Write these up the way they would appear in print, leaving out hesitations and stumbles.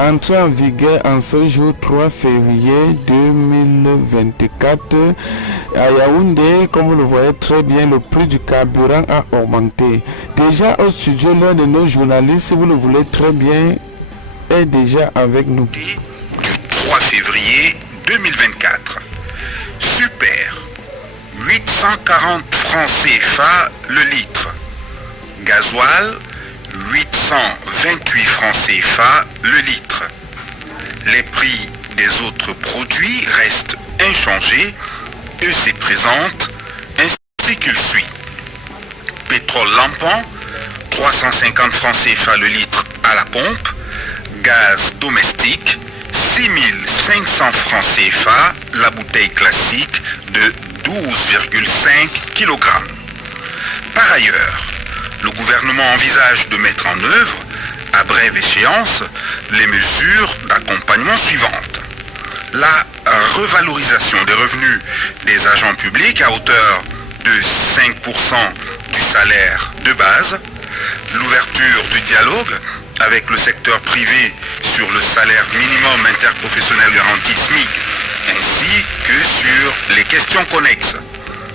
entré en vigueur en ce jour 3 février 2024. À Yaoundé, comme vous le voyez très bien, le prix du carburant a augmenté. Déjà au studio, l'un de nos journalistes, si vous le voulez très bien, est déjà avec nous. Du 3 février 2024. Super. 840 francs CFA le litre. Gasoil, 828 francs CFA le litre. Les prix des autres produits restent inchangés et se présentent ainsi qu'il suit. Pétrole lampant, 350 francs CFA le litre à la pompe. Gaz domestique, 6500 francs CFA la bouteille classique de 12,5 kg. Par ailleurs, le gouvernement envisage de mettre en œuvre, à brève échéance, les mesures d'accompagnement suivantes. La revalorisation des revenus des agents publics à hauteur de 5% du salaire de base, l'ouverture du dialogue avec le secteur privé sur le salaire minimum interprofessionnel garanti SMIC, ainsi que sur les questions connexes,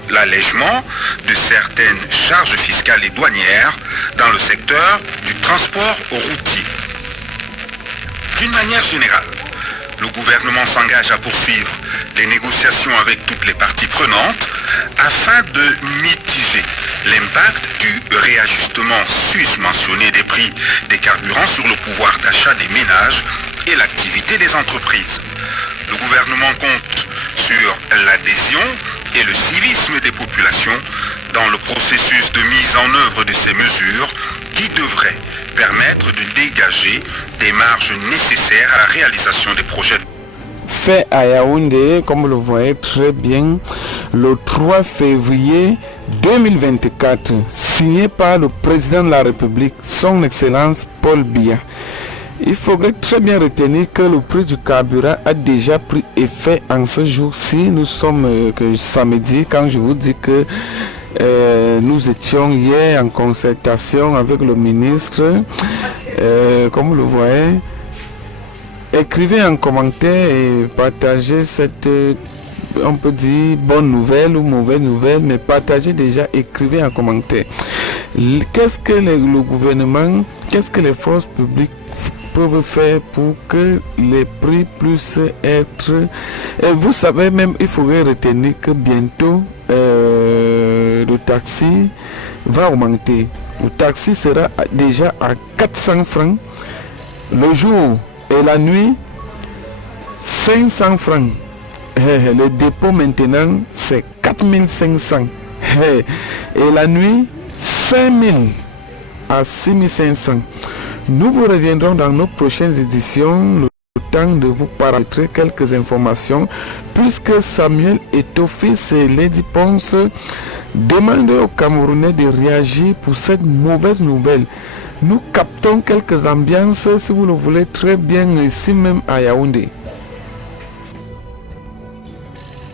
l'allègement de certaines charges fiscales et douanières dans le secteur du transport routier. D'une manière générale, le gouvernement s'engage à poursuivre les négociations avec toutes les parties prenantes afin de mitiger l'impact du réajustement susmentionné des prix des carburants sur le pouvoir d'achat des ménages et l'activité des entreprises. Le gouvernement compte sur l'adhésion et le civisme des populations dans le processus de mise en œuvre de ces mesures qui devraient permettre de dégager des marges nécessaires à la réalisation des projets. Fait à Yaoundé, comme vous le voyez très bien, le 3 février 2024, signé par le président de la République, son Excellence Paul Biya. Il faudrait très bien retenir que le prix du carburant a déjà pris effet en ce jour-ci. Nous sommes samedi, quand je vous dis que nous étions hier en concertation avec le ministre. Comme vous le voyez, écrivez en commentaire et partagez cette, on peut dire, bonne nouvelle ou mauvaise nouvelle, mais partagez déjà, écrivez en commentaire. Qu'est-ce que le gouvernement, qu'est-ce que les forces publiques peuvent faire pour que les prix puissent être... Et vous savez même, il faudrait retenir que bientôt, le taxi va augmenter. Le taxi sera déjà à 400 francs le jour et la nuit 500 francs. Le dépôt maintenant c'est 4500 et la nuit 5000 à 6500. Nous vous reviendrons dans nos prochaines éditions. Le temps de vous paraître quelques informations puisque Samuel Etofis et Lady Ponce demandent aux Camerounais de réagir pour cette mauvaise nouvelle. Nous captons quelques ambiances, si vous le voulez, très bien ici même à Yaoundé.